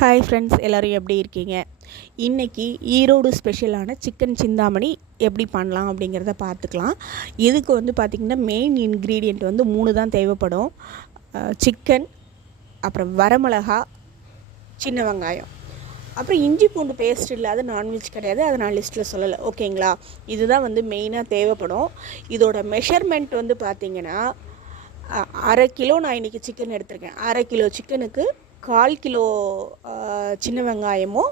Hi friends, எல்லோரும் எப்படி இருக்கீங்க? இன்றைக்கி ஈரோடு ஸ்பெஷலான சிக்கன் சிந்தாமணி எப்படி பண்ணலாம் அப்படிங்கிறத பார்த்துக்கலாம். இதுக்கு வந்து பார்த்திங்கன்னா மெயின் இன்க்ரீடியண்ட் வந்து 3 தான் தேவைப்படும். சிக்கன், அப்புறம் வரமிளகா, சின்ன வெங்காயம், அப்புறம் இஞ்சி பூண்டு பேஸ்ட் இல்லாத நான்வெஜ் கிடையாது. அதை நான் லிஸ்ட்டில் சொல்லலை, ஓகேங்களா? இதுதான் வந்து மெயினாக தேவைப்படும். இதோட மெஷர்மெண்ட் வந்து பார்த்திங்கன்னா 1/2 கிலோ நான் இன்றைக்கி சிக்கன் எடுத்திருக்கேன். 1/2 கிலோ சிக்கனுக்கு 1/4 கிலோ சின்ன வெங்காயமும்,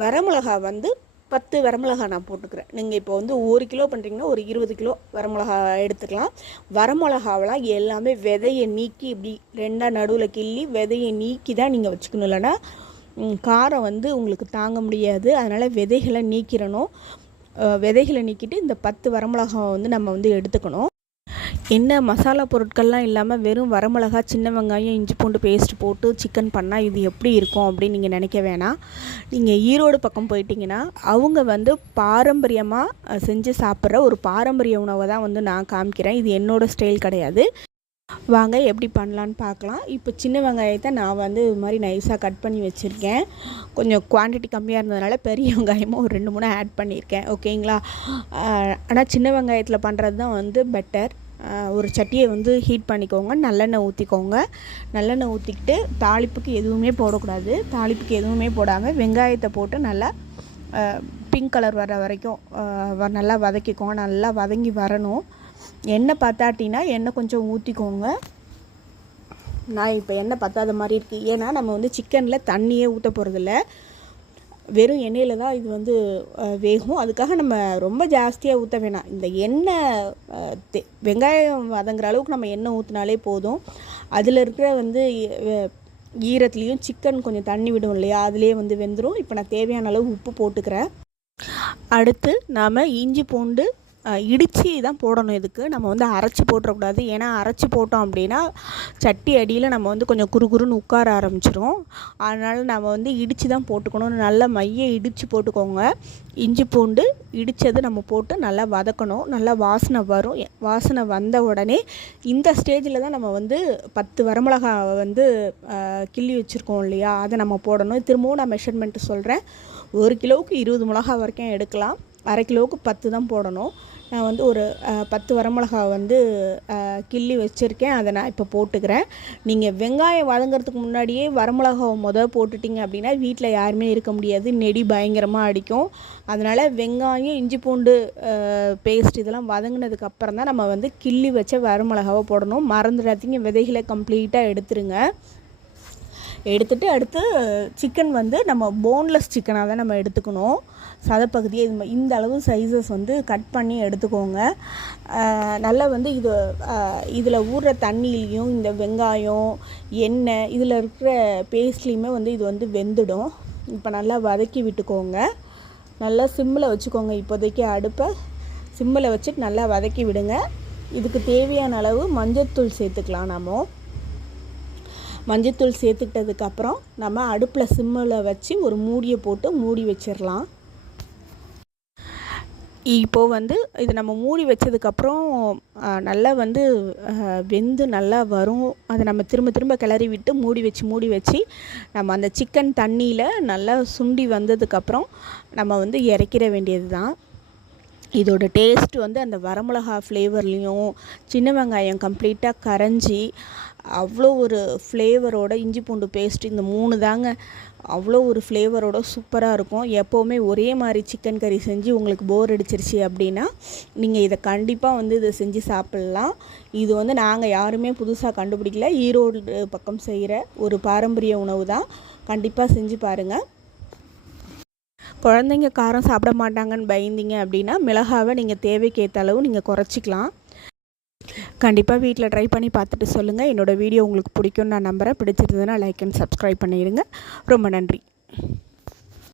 வரமிளகா வந்து 10 வரமிளகா நான் போட்டுக்கிறேன். நீங்கள் இப்போ வந்து 1 கிலோ பண்ணுறீங்கன்னா ஒரு 20 கிலோ வரமிளகா எடுத்துக்கலாம். வரமிளகாவெலாம் எல்லாமே விதையை நீக்கி இப்படி 2ஆக நடுவில் கிள்ளி விதையை நீக்கி தான் நீங்கள் வச்சுக்கணும். இல்லைன்னா காரம் வந்து உங்களுக்கு தாங்க முடியாது. அதனால் விதைகளை நீக்கிடணும். விதைகளை நீக்கிட்டு இந்த 10 வரமிளகாவை வந்து நம்ம வந்து எடுத்துக்கணும். என்ன மசாலா பொருட்கள்லாம் இல்லாமல் வெறும் வரமிளகா, சின்ன வெங்காயம், இஞ்சி பூண்டு பேஸ்ட் போட்டு சிக்கன் பண்ணால் இது எப்படி இருக்கும் அப்படின்னு நீங்கள் நினைக்க வேணாம். நீங்கள் ஈரோடு பக்கம் போயிட்டீங்கன்னா அவங்க வந்து பாரம்பரியமாக செஞ்சு சாப்பிட்ற ஒரு பாரம்பரிய உணவை தான் வந்து நான் காமிக்கிறேன். இது என்னோடய ஸ்டைல் கிடையாது. வாங்க எப்படி பண்ணலான்னு பார்க்கலாம். இப்போ சின்ன வெங்காயத்தை நான் வந்து இது மாதிரி நைஸாக கட் பண்ணி வச்சுருக்கேன். கொஞ்சம் குவான்டிட்டி கம்மியாக இருந்ததுனால பெரிய வெங்காயமும் ஒரு 2-3 ஆட் பண்ணியிருக்கேன், ஓகேங்களா? ஆனால் சின்ன வெங்காயத்தில் பண்ணுறது தான் வந்து பெட்டர். ஒரு சட்டியை வந்து ஹீட் பண்ணிக்கோங்க, நல்லெண்ணெய் ஊற்றிக்கோங்க. நல்லெண்ணெய் ஊற்றிக்கிட்டு தாளிப்புக்கு எதுவுமே போடக்கூடாது. தாளிப்புக்கு எதுவுமே போடாமல் வெங்காயத்தை போட்டு நல்லா பிங்க் கலர் வர வரைக்கும் நல்லா வதக்கிக்கோங்க. நல்லா வதங்கி வரணும். எண்ணெய் பத்தாட்டினா எண்ணெய் கொஞ்சம் ஊற்றிக்கோங்க. நான் இப்போ எண்ணெய் பத்தாத மாதிரி இருக்குது. ஏன்னா நம்ம வந்து சிக்கனில் தண்ணியே ஊற்ற போகிறதில்ல, வெறும் எண்ணெயில் தான் இது வந்து வேகும். அதுக்காக நம்ம ரொம்ப ஜாஸ்தியாக ஊற்ற வேணாம். இந்த எண்ணெய் வெங்காயம் வதங்குற அளவுக்கு நம்ம எண்ணெய் ஊற்றினாலே போதும். அதில் இருக்கிற வந்து ஈரத்துலேயும் சிக்கன் கொஞ்சம் தண்ணி விடும் இல்லையா, அதுலேயே வந்து வெந்துடும். இப்போ நான் தேவையான அளவு உப்பு போட்டுக்கிறேன். அடுத்து நாம் இஞ்சி பூண்டு இடித்து தான் போடணும். இதுக்கு நம்ம வந்து அரைச்சி போட்டுறக்கூடாது. ஏன்னா அரைச்சி போட்டோம் அப்படின்னா சட்டி அடியில் நம்ம வந்து கொஞ்சம் குறுகுறுன்னு உட்கார ஆரம்பிச்சிடும். அதனால் நம்ம வந்து இடித்து தான் போட்டுக்கணும். நல்லா மைய இடித்து போட்டுக்கோங்க. இஞ்சி பூண்டு இடித்தது நம்ம போட்டு நல்லா வதக்கணும். நல்லா வாசனை வரும். வாசனை வந்த உடனே இந்த ஸ்டேஜில் தான் நம்ம வந்து 10 வரமிளகாவை வந்து கிள்ளி வச்சுருக்கோம் இல்லையா, அதை நம்ம போடணும். திரும்பவும் நான் மெஷர்மெண்ட்டு சொல்கிறேன். 1 கிலோவுக்கு 20 மிளகா வரைக்கும் எடுக்கலாம். 1/2 கிலோவுக்கு 10 தான் போடணும். நான் வந்து ஒரு 10 வரமிளகா வந்து கிள்ளி வச்சுருக்கேன். அதை நான் இப்போ போட்டுக்கிறேன். நீங்கள் வெங்காயம் வதங்கிறதுக்கு முன்னாடியே வரமிளகாவை போட்டுட்டிங்க அப்படின்னா வீட்டில் யாருமே இருக்க முடியாது. நெடி பயங்கரமாக அடிக்கும். அதனால் வெங்காயம், இஞ்சி பூண்டு பேஸ்ட் இதெல்லாம் வதங்கினதுக்கப்புறம் தான் நம்ம வந்து கிள்ளி வச்ச வரமிளகாவை போடணும். மறந்துடாதீங்க, விதைகளை கம்ப்ளீட்டாக எடுத்துருங்க. எடுத்துகிட்டு அடுத்து சிக்கன் வந்து நம்ம போன்லெஸ் சிக்கனாக தான் நம்ம எடுத்துக்கணும். சதைப்பகுதியை இந்த அளவு சைஸஸ் வந்து கட் பண்ணி எடுத்துக்கோங்க. நல்லா வந்து இதில் ஊறுற தண்ணியிலையும் இந்த வெங்காயம், எண்ணெய் இதில் இருக்கிற பேஸ்ட்லேயுமே வந்து இது வந்து வெந்துடும். இப்போ நல்லா வதக்கி விட்டுக்கோங்க. நல்லா சிம்மில் வச்சுக்கோங்க. இப்போதைக்கு அடுப்பை சிம்மில் வச்சுட்டு நல்லா வதக்கி விடுங்க. இதுக்கு தேவையான அளவு மஞ்சள்தூள் சேர்த்துக்கலாம். மஞ்சள்தூள் சேர்த்துக்கிட்டதுக்கப்புறம் நம்ம அடுப்பில் சிம்மில் வச்சு ஒரு மூடியை போட்டு மூடி வச்சிடலாம். இப்போது வந்து இது நம்ம மூடி வச்சதுக்கப்புறம் நல்லா வந்து வெந்து நல்லா வரும். அதை நம்ம திரும்ப திரும்ப கிளறி விட்டு மூடி வச்சு நம்ம அந்த சிக்கன் தண்ணியில் நல்லா சுண்டி வந்ததுக்கப்புறம் நம்ம வந்து இறக்கிற வேண்டியது தான். இதோட டேஸ்ட் வந்து அந்த வரமிளகா ஃப்ளேவர்லேயும் சின்ன வெங்காயம் கம்ப்ளீட்டாக கரைஞ்சி அவ்வளோ ஒரு ஃப்ளேவரோட, இஞ்சி பூண்டு பேஸ்ட் இந்த 3 தாங்க அவ்வளோ ஒரு ஃப்ளேவரோட சூப்பராக இருக்கும். எப்போவுமே ஒரே மாதிரி சிக்கன் கறி செஞ்சு உங்களுக்கு போர் அடிச்சிருச்சு அப்படின்னா நீங்கள் இதை கண்டிப்பாக வந்து இதை செஞ்சு சாப்பிட்லாம். இது வந்து நாங்கள் யாருமே புதுசாக கண்டுபிடிக்கல. ஈரோடு பக்கம் செய்கிற ஒரு பாரம்பரிய உணவு தான். கண்டிப்பாக செஞ்சு பாருங்கள். குழந்தைங்க காரம் சாப்பிட மாட்டாங்கன்னு பயந்தீங்க அப்படின்னா மிளகாவை நீங்கள் தேவைக்கேற்ற அளவு நீங்கள் குறைச்சிக்கலாம். கண்டிப்பாக வீட்டில் ட்ரை பண்ணி பார்த்துட்டு சொல்லுங்கள். என்னோடய வீடியோ உங்களுக்கு பிடிக்கும்னு நான் நம்புகிறேன். பிடிச்சிருந்ததுன்னா லைக் அண்ட் சப்ஸ்கிரைப் பண்ணிடுங்க. ரொம்ப நன்றி.